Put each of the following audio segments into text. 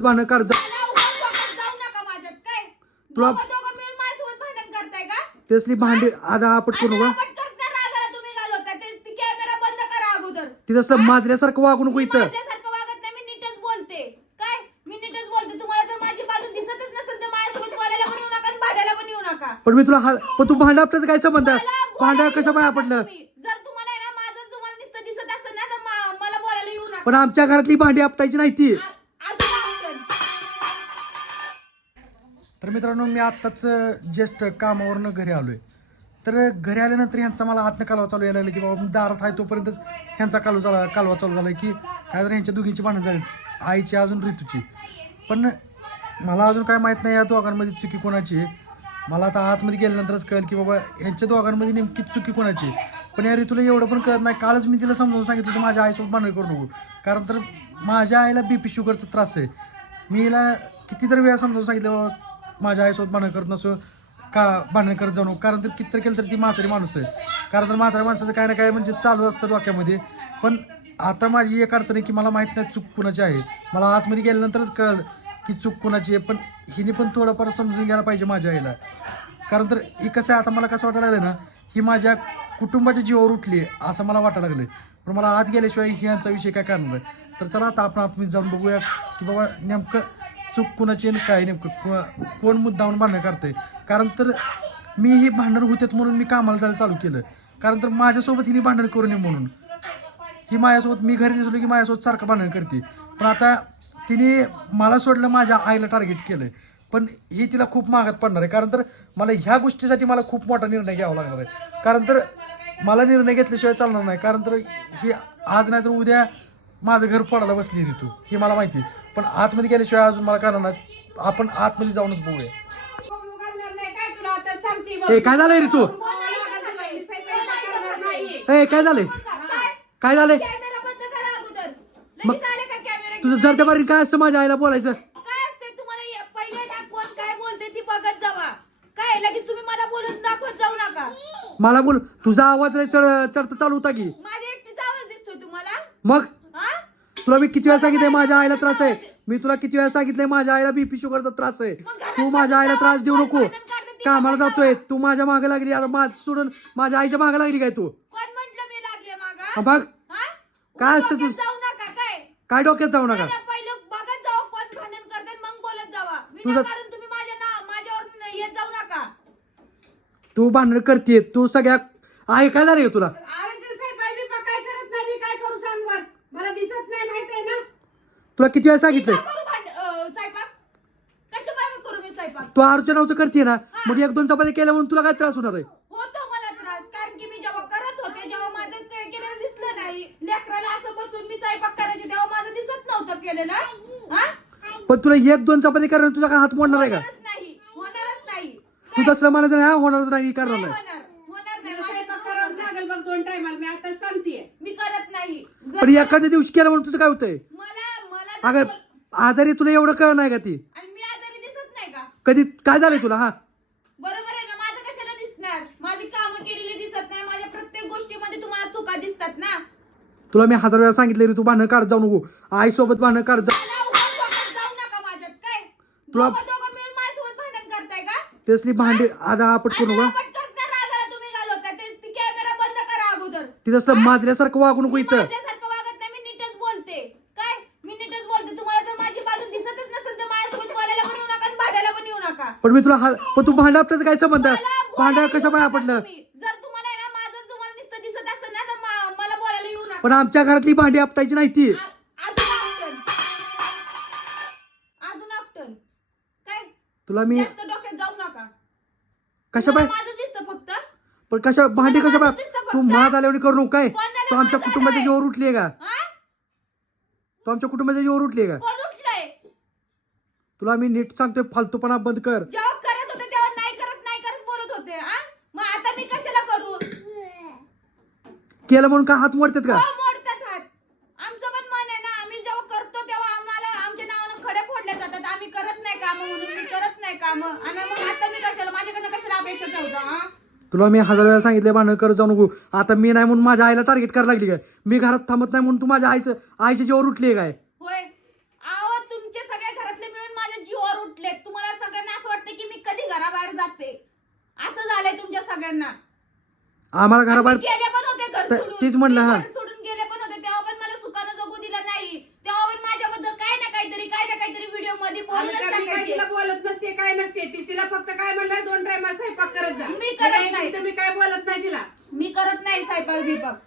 भांडण जा. काय? तुला- तेसली भांडे आधा आपट करू नका ते करा तिथं असलं माजल्यासारखं वागू नको इथं. पण मी तुला हा पण तू भांडा आपल्याचं काय संबंध? भांडा कसं येऊ नका पण आमच्या घरातली भांडी आपटायची नाही ती. तर मित्रांनो मी आत्ताच जस्ट कामावरनं घरी आलोय. तर घरी आल्यानंतर ह्यांचा मला हातनं कालवा चालू यायला लागला की बाबा दारात आहे तोपर्यंतच ह्यांचा कालवा झाला कालवा चालू झाला की काय तर ह्यांच्या दोघींची भांडण झाली आईची अजून ऋतूची पण मला अजून काय माहीत नाही या दोघांमध्ये चुकी कोणाची आहे. मला आता आतमध्ये गेल्यानंतरच कळेल की बाबा ह्यांच्या दोघांमध्ये नेमकी चुकी कोणाची आहे. पण या ऋतूला एवढं पण कळत नाही. कालच मी तिला समजावून सांगितलं की माझ्या आईसोबत भांडण करू नको. कारण तर माझ्या आईला बी पी शुगरचा त्रास आहे. मी हिला कितीतरी वेळा समजावून सांगितलं बाबा माझ्या आईसोबत भांडण करत नसो का भांडण करत जाणू कारण तर कितीतरी केलं तर ती म्हातारी माणूस आहे. कारण तर म्हातारी माणसाचं काय ना काय म्हणजे चालू असतं डोक्यामध्ये. पण आता माझी एक अडचण आहे की मला माहीत नाही चूक कुणाची आहे. मला आतमध्ये गेल्यानंतरच कळलं की चूक कुणाची आहे. पण हिने पण थोडंफार समजून घ्यायला पाहिजे माझ्या आईला. कारण तर हे कसं आहे आता मला कसं वाटायला लागलं ना ही माझ्या कुटुंबाच्या जीवावर उठली आहे असं मला वाटायला लागलं पण मला आत गेल्याशिवाय ही यांचा विषय काय करणार तर चला आता आपण आतमध्ये जाऊन बघूया की बाबा नेमकं चूक कुणाची आणि काय नेमकं? कोण मुद्दाहून भांडणं करतंय? कारण तर मी ही भांडण होतेत म्हणून मी कामाला जायला चालू केलं. कारण तर माझ्यासोबत हिने भांडण करू नये म्हणून. ही माझ्यासोबत मी घरी दिसलो की माझ्यासोबत सारखं भांडण करते. पण आता तिने मला सोडलं माझ्या आईला टार्गेट केलं पण हे तिला खूप महागात पडणार आहे. कारण तर मला ह्या गोष्टीसाठी मला खूप मोठा निर्णय घ्यावा लागणार आहे. कारण तर मला निर्णय घेतल्याशिवाय चालणार नाही. कारण तर ही आज नाही तर उद्या माझं घर फोडायला बसली ऋतू हे मला माहिती आहे. पण आतमध्ये गेल्याशिवाय अजून मला करणार नाही. आपण आतमध्ये जाऊनच बघूया. काय तुला आता सांगते बघ. ए काय झालंय करणार नाही. ए काय झालंय? काय काय झालंय? कॅमेरा बंद करा अगोदर मग- तुझं जर त्या बारीन काय असतं माझ्या आईला बोलायचं? काय असते तुम्हाला ये- पहिले ना कोण काय बोलते ती बघत जावा. काय लगेच तुम्ही मला बोलून दाखवत जाऊ नका. मला बोल तुझा आवाज चढ चढता चालू होता की. माझ्या एकटीचा आवाज दिसतोय तुम्हाला. मग? हा तुला मी किती वेळा सांगितलंय माझ्या आईला त्रास आहे? मी तुला किती वेळा सांगितलंय माझ्या आईला बीपी शुगरचा त्रास आहे? तू माझ्या आईला त्रास देऊ नको. कामाला जातोय? तू माझ्या मागे लागली. आता माझ सोडून माझ्या आईच्या मागे लागली काय तू? बघ? काय असतं तू- जाऊ नका काय? काय डोक्यात जाऊ नका? तुझं- तू भांडण करते तू सगळ्या आहे काय झालं तुला अरे जर स्वयंपाक बिपाक काय करत नाही मी काय करू सांग बर मला दिसत नाही माहीत आहे ना तुला किती वेळा सांगितलंय? तू अर्चनावचं करते ना? मग एक दोन चपाती केल्या म्हणून तुला काय त्रास होणार आहे? होतो मला त्रास कारण की मी जेव्हा करत होते जेव्हा माझं ते केलेलं दिसलं नाही लेकराला असं बसून मी स्वयंपाक करायचे तेव्हा माझं दिसत नव्हतं केलेलं. हा? पण तुला एक दोन चपाती करणार तुझा काय हात मोडणार आहे का? होणारच नाही होणारच नाही. तू तसलं म्हणायचं नाही हा, होणारच नाही करणार नाही नाही. होणार होणार नाही मला माझ्या स्वयंपाक करावंच लागेल बघ दोन टायमाला मी आता सांगते मी करत नाही. जर पण एखाद्या दिवशी केलं म्हणून तुझं काय होतंय? अगं आजारी तुला एवढं कळ नाही का ती? आणि मी आजारी दिसत नाही का? कधी काय झालंय तुला हा? बरोबर आहे ना माझं कशाला दिसणार? माझी कामं केलेली दिसत नाही माझ्या प्रत्येक गोष्टीमध्ये तुम्हाला चुका दिसतात ना? तुला मी हजार वेळा सांगितलं रे तू भांडण काढत जाऊ नको. आई सोबत भांडण काढत जा. मला उगाच डोक्यात जाऊ नका माझ्यात काय? तुला- दोघं दोघं मिळून माझ्यासोबत भांडण करताय का? तेसली भांडे आधा आपट करू नका. आपण करता रागाला तुम्ही घालवता ते ती कॅमेरा बंद करा अगोदर. तिथं माजल्यासारखं वागू नको इथं. माझ्यासारखं वागत नाही मी नीटच बोलते काय मी नीटच बोलते तुम्हाला जर माझी बाजू दिसतच नसेल तर माझ्यासोबत बोलायला पण येऊ नका आणि भांडायला पण मी तुला हा पण तू भांडा आपल्याचं काय संबंध? मला भांडा कसं पाय येऊ नका पडलं? तुम्ही. जर तुम्हाला आहे ना माझं तुम्हाला नुसतं दिसत असेल ना तर मा- मला बोलायला येऊ नका. पण आमच्या घरातली भांडी आपटायची नाही ती. आ- अजून आपटन. अजून आपटन. काय? तुला मी जास्त डोक्यात जाऊ नका. कशा पाय तुम्हाला माझं दिसतं फक्त. पण कशा भांडी कशा फक्त. तू महाग आल्यावर करू नको काय? कोणाला तू आमच्या कुटुंबाच्या? जीवावर उठली का? हा तू आमच्या कुटुंबाच्या जीवावर उठली का? कोण तुला मी नीट सांगतोय फालतूपणा बंद कर. जेव्हा करत होते तेव्हा नाही करत नाही करत बोलत होते हा? मग आता मी कशाला करू? केलं म्हणून का हात मोडतात का? हो मोडतात हात. आमचं पण मन आहे ना आम्ही जेव्हा करतो तेव्हा आम्हाला आमच्या नावानं खडे फोडले जातात. आम्ही करत नाही काम म्हणून मी करत नाही काम. आणि मग आता मी कशाला माझ्याकडनं कशाला अपेक्षा ठेवता तुला मी हजार वेळा सांगितले भांडण करत जाऊ नको. आता मी नाही म्हणून माझ्या आईला टार्गेट करायला लागली काय? मी घरात थांबत नाही म्हणून तू माझ्या आईचं आईच्या जीवावर उठली काय? होय. जाते. असं झालंय तुमच्या सगळ्यांना. आम्हाला घराबाहेर गेले पण होते सोडून. तीच म्हणलं, हा. सोडून गेले पण होते. तेव्हा पण मला सुखानं जगू दिलं नाही. तेव्हा पण माझ्याबद्दल काय ना काहीतरी काय ना काहीतरी व्हिडिओमध्ये तिला बोलत नसते काय नसते. तिला फक्त काय म्हणलं दोन टाइम स्वयंपाक करत जा. मी करत नाही. तिला मी काय बोलत नाही तिला. मी करत नाही सायपाल बिपाक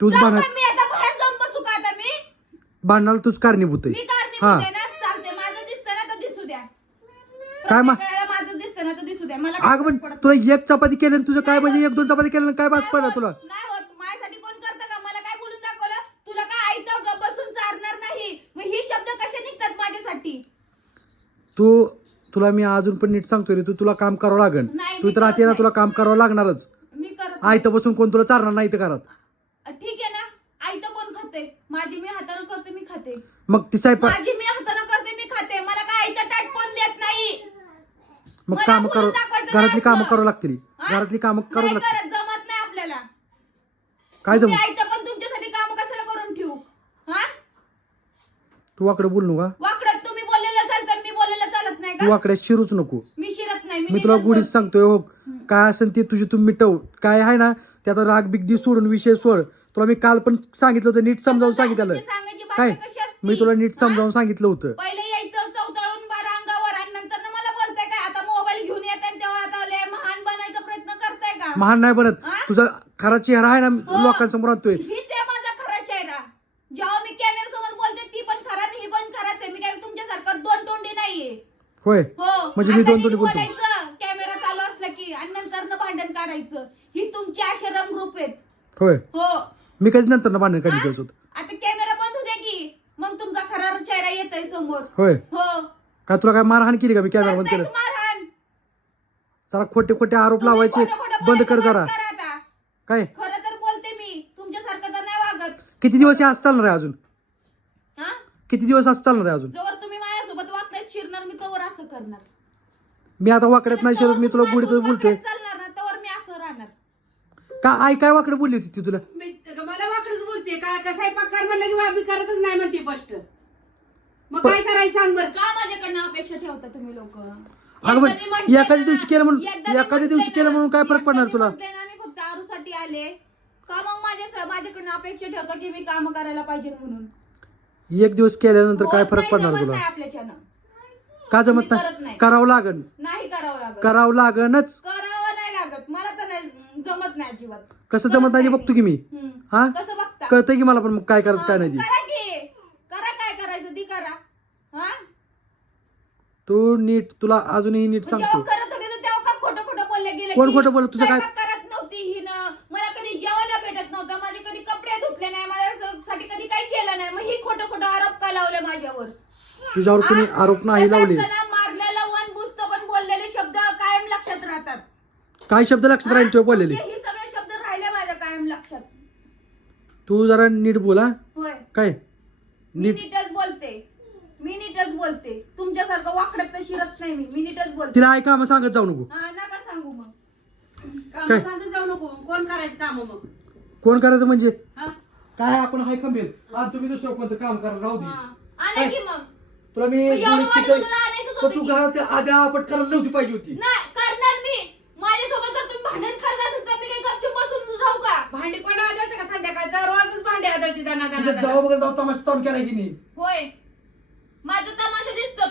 तूच जाऊ भांडण का मी आता बाहेर जाऊन बसू का आता मी? भांडणाला तूच कारणीभूत मी आहे कारणीभूत हा. आहे ना चालते माझं दिसतं ना तर दिसू द्या. काय मा- प्रत्येक वेळेला माझं दिसतं ना तर दिसू द्या. मला काही अगं पण फरक पडत तुला एक चपाती केलं आणि तुझं काय म्हणजे एक दोन चपाती केलं काय बात नाही पडला तुला? नाही होत. माझ्यासाठी कोण करतं का? मला काय बोलून दाखवलं? तुला काय आयतं ग बसून चालणार नाही. मग ही शब्द कसे निघतात माझ्यासाठी? तू तुला मी अजून पण नीट सांगतोय रे तू तुला काम करावं लागेल. नाही, तू मी तर करत आता नाही. तुला काम करावं लागणारच. मी करत आयतं बसून कोण तुला चालणार नाही तर घरात ठीक आहे ना आयतं कोण खाते माझी मी हातानं करते मी खाते मग ती स्वयंपाक माझी मी हातानं करते मी खाते. मला काय आयतं ताट कोण देत नाही? मग मला काम बोलून करू दाखवायचं घरातली कामं. करावं लागतील. हा? घरातली कामं करावं नाही लागतील. करत जमत नाही आपल्याला. काय जमत आयतं पण तुमच्यासाठी काम कशाला करून ठेवू? हा? तू वाकडे बोल नका. वाकडत तुम्ही बोललेलं चालतं मी बोललेलं चालत नाही तू का वाकड्या शिरूच नको. मी शिरत नाही मी तुला गुढीच बोलते. सांगतोय हो. काय असेल ते तुझी तू मिटव. काय आहे ना ते आता राग बिगदी सोडून विषय सोड. तुला मी काल पण सांगितलं होतं नीट समजावून सांगितलं तुमची सांगायची भाषा काय? कशी असती? मी तुला नीट हा? समजावून सांगितलं होतं. पहिले यायचं चौताळून बारा अंगावर आणि नंतर ना मला बोलताय काय? आता मोबाईल घेऊन येत तेव्हा आता लय महान बनायचा प्रयत्न करताय का? महान नाही बनत. हा? तुझा खरा चेहरा आहे ना हो. लोकांसमोर आणतोय. हीच आहे माझा खरा चेहरा. जेव्हा मी कॅमेरा समोर बोलते ती पण खरा आणि ही पण खराच आहे. मी काय तुमच्यासारखं दोन तोंडी नाहीये. होय. हो. म्हणजे मी आता दोन नीट तोंडी बोलतो. बोलायचं कॅमेरा चालू असला की आणि नंतर भांडण काढायचं. ही तुमचे असे रंगरूप आहेत. होय. हो. मी कधी नंतर ना भांडण काढली हा? त्यासोबत आता कॅमेरा बंद होते की मग तुमचा खरा चेहरा येतोय समोर. होय. हो. काय तुला काय मारहाण केली का मी कॅमेरा बंद केलं? मारहाण. जरा खोटे खोटे आरोप तुम्ही लावायचे. खोटं खोटं बंद बोलायचं कर जरा. बंद करा आता. काय? खरं तर बोलते मी. तुमच्यासारखं तर नाही वागत. किती दिवस हे असं चालणार आहे अजून? हा? किती दिवस असं चालणार आहे अजून? जोवर तुम्ही माझ्यासोबत वाकड्यात शिरणार मी तोवर असं करणार. मी आता वाकड्यात नाही शिरत मी तुला आणि गुढीतच जोवर बोलतोय. वाकड्यात चालणार ना तोवर मी असं राहणार. का आई काय वाकडे बोलली होती ती तुला? मी मला वाकडच बोलते काय का म्हणलं की करतच नाही म्हणते स्पष्ट. मग काय करायचं सांग बरं? का माझ्याकडनं अपेक्षा ठेवता तुम्ही लोक? अगं पण एखाद्या दिवशी केलं म्हणून एखाद्या दिवशी केलं म्हणून काय फरक पडणार तुला? मी फक्त आरूसाठी आले. का मग माझ्या माझ्याकडनं अपेक्षा ठेवता की मी काम करायला पाहिजे म्हणून? एक दिवस केल्यानंतर काय फरक पडणार तुला? आपल्याच्यानं. का जमत नाही. करावं लागन. नाही करावं लागत. करावं लागनच. करावं नाही लागत. मला तर नाही जमत नाही अजिबात. कसं जमत नाही बघतो की मी. हा? कसं बघता? कळतंय की मला पण मग काय करायचं काय नाही ते. करा की करा काय करायचं ती करा हा तू नीट तुला अजूनही नीट सांगतो. करत होते तर तेव्हा का खोटं खोटं बोलले गेले. कोण खोटं बोललं? तुझं काय- स्वयंपाक करत नव्हती ही ना. मला कधी जेवायला भेटत नव्हतं. माझे कधी कपडे धुतले नाही. माझ्यासाठी कधी काही केलं नाही. मग ही खोटं खोटं आरोप का लावले माझ्यावर? तुझ्यावर कोणी? आरोप नाही लावले. ना, मारलेलं वन बुजतो पण बोललेले शब्द कायम लक्षात राहतात. काय शब्द लक्षात राहील तुझे बोललेले? म्हणजे हे सगळे शब्द राहिले माझ्या कायम लक्षात. तू जरा नीट बोला होय. काय? मी नीट नीटच बोलते. तुमच्यासारखं वाकडत तर शिरत नाही मी. मी नीटच बोलते. तिला ऐका मग सांगत जाऊ नको. हा नका सांगू मग. काम काय? सांगत जाऊ नको. कोण करायचं काम मग? कोण करायचं म्हणजे? हा? काय आपण हाय खंबीर आणि तुम्ही दुसरं कोणतं काम करा राहू दे. हा. आले की मग. तुला मी मग एवढं गोळीत वाटलं शिकवलं, तुला आणायचंच पण होतं तू? घरात आद्या आपट करायला नव्हती पाहिजे होती. नाही करणार मी. माझ्यासोबत जर तुम्ही भांडण करत असेल तर मी काही गपचूप बसून राहू का? भांडी कोण आदळते का संध्याकाळचा? रोजच भांडी आदळते दाना तुझ्या दाना जाऊ बघा जाऊ तमाशा चालू केला की नाही होय. माझा तमाशा दिसतो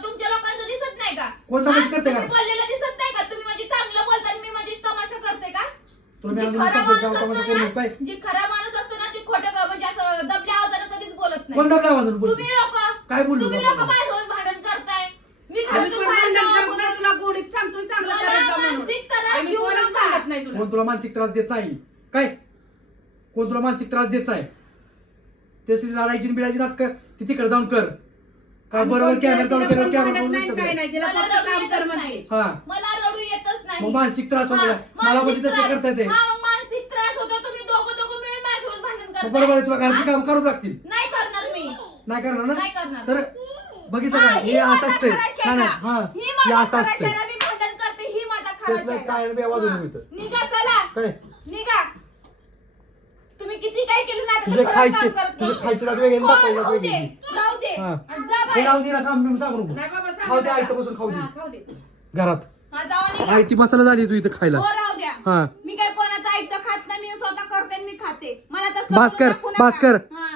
तुमच्या लोकांचा दिसत नाही का? कोण तमाशा हा? करते का? तुम्ही बोललेलं दिसत नाही का? तुम्ही म्हणजे चांगलं बोलता आणि मी म्हणजे तमाशा करते का? मी जी अजून खरा माणूस तमाशा असतो करू ना, काय जी खरा माणूस असतो ना ती खोटं ग- म्हणजे असं दबल्या आवाजानं कधीच बोलत कोण नाही दबल्या आवाजानं बोलतो? तुम्ही लोक. काय बोललो तुम्ही बाबा? लोक माझ्यासोबत भांडण करताय. मी आम्ही घरातून कोण बाहेर भांडण जाऊ करत नाही अगोदर- तुला गोडीत सांगतोय चांगलं मला करत जा म्हणून. मानसिक त्रास आम्ही देऊ कोणच नका. भांडत नाही तुला? कोण तुला मानसिक त्रास देत नाही? काय? कोण तुला मानसिक त्रास देत नाही? त्यासाठी लढायची बिडायची नाटक ती तिकडे जाऊन कर. बरोबर कॅमेरा चालू तिला कोण कॅमेरा नाही, काय नाही तिला मला फक्त रडू काम येतच कर नाही. म्हणते हा मला रडू येतच नाही मग मानसिक त्रास होतो मला पण तसं त्रास- करता येते हा, मग मानसिक त्रास होतो तुम्ही दोघं दोघं मिळून माझ्यासोबत भांडण मग करताय. बरोबर आहे तुला घरची हा? काम करू लागतील नाही करणार मी नाही करणार नाही ना करणार. तर बघितलं हा, का ही हे असं माझा असतंय खरा नाही चेहरा. नाही हा ही हे माझा असं खरा असतंय चेहरा. मी भांडण करते ही माझा खरा त्यातलं चेहरा. काय बी आवाज हा. होतो इथं. निघा चला काय निघा तुम्ही किती काय केलं ना तुझे खायचे तुझे खायचे दात वेगळे आणि दाखवायचे दात राहू दे वेगळे राहू दे हा. आणि जा बाहेर. नको बाबा सांग खाऊ दे ना. आयतं बसून खाऊ हा, दे खाऊ दे घरात हा आई ती मसाला झाली तू इथं खायला हो राहू द्या हा मी काय कोणाचं ऐकतं खात नाही मी स्वतः करते आणि मी खाते मला भास्कर, नका. भास्कर. हा